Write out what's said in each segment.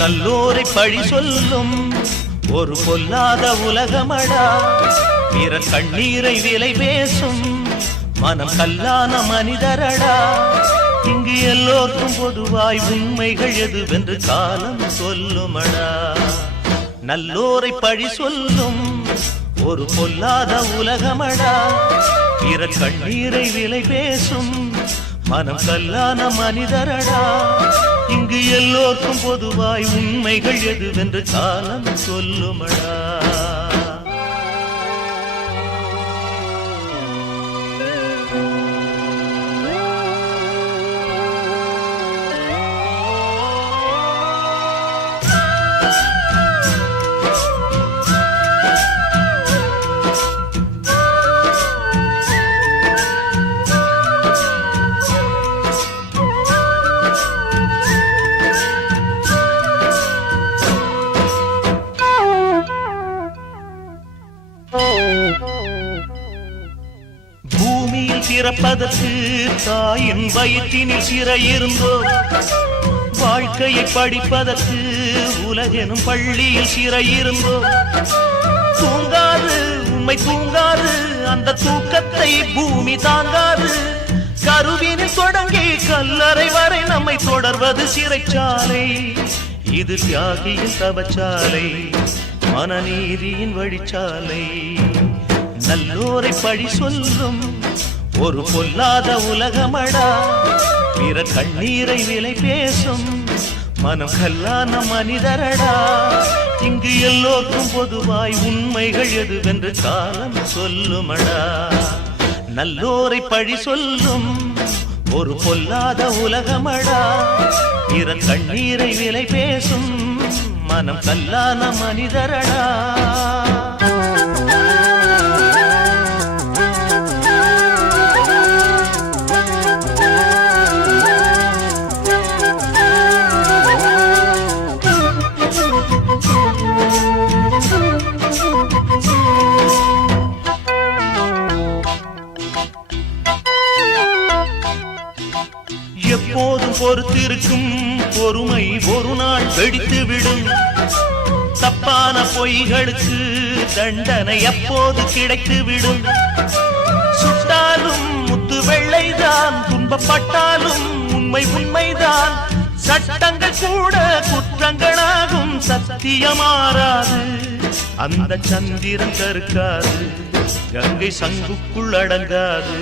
நல்லோரை பழி சொல்லும் ஒரு பொல்லாத உலகமடா. பிறர் கண்ணீரை விலை பேசும் மனம் கல்லான மனிதரடா. இங்கு எல்லோருக்கும் பொதுவாய் உண்மைகள் எதுவென்று காலம் சொல்லுமடா. நல்லோரை பழி சொல்லும் ஒரு பொல்லாத உலகமடா. பிறர் கண்ணீரை விலை பேசும் மனம் கல்லான மனிதரடா. இங்கு எல்லோருக்கும் பொதுவாய் உண்மைகள் எதுவென்று காலம் சொல்லுமடா. பூமியில் பிறப்பதற்கு தாயின் வயிற்றினில் சிறையிருந்தோ, வாழ்க்கையை படிப்பதற்கு உலகெனும் பள்ளியில் சிறையிருந்தோ. தூங்காது உண்மை தூங்காது, அந்த தூக்கத்தை பூமி தாங்காது. கருவினில் தொடங்கி கல்லறை வரை நம்மை தொடர்வது சிறைச்சாலை. இது தியாகியின் தவச்சாலை, மனநீதியின் வழிச்சாலை. நல்லோரை பழி சொல்லும் ஒரு பொல்லாத உலகமடா. பிற கண்ணீரை விலை பேசும் மனம் கல்லான மனிதரடா. இங்கு எல்லோருக்கும் பொதுவாய் உண்மைகள் எதுவென்று காலம் சொல்லுமடா. நல்லோரை பழி சொல்லும் ஒரு பொல்லாத உலகமடா. பிற கண்ணீரை விலை பேசும் மனம் கல்லான மனிதரடா. எப்போதும் பொறுத்திருக்கும் பொறுமை ஒரு நாள் வெடித்துவிடும். தப்பான பொய்களுக்கு தண்டனை எப்போது கிடைத்துவிடும். சுட்டாலும் முத்து வெள்ளைதான், துன்பப்பட்டாலும் உண்மை உண்மைதான். சட்டங்கள் கூட குற்றங்களாகும், சத்தியமாறாது. அந்த சந்திரன் கருக்காது, கங்கை சங்குக்குள் அடங்காது.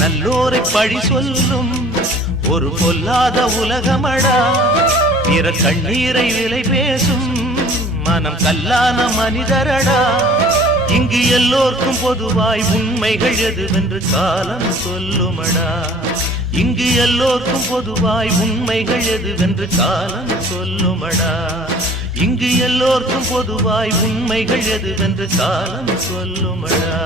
நல்லோரை பழி சொல்லும் ஒரு பொல்லாத உலகமடா. பிற கண்ணீரை விலை பேசும் மனம் கல்லான மனிதரடா. இங்கு எல்லோருக்கும் பொதுவாய் உண்மைகள் எதுவென்று காலம் சொல்லுமடா. இங்கு எல்லோருக்கும் பொதுவாய் உண்மைகள் எதுவென்று காலம் சொல்லுமடா. இங்கு எல்லோருக்கும் பொதுவாய் உண்மைகள் எதுவென்று காலம் சொல்லுமடா.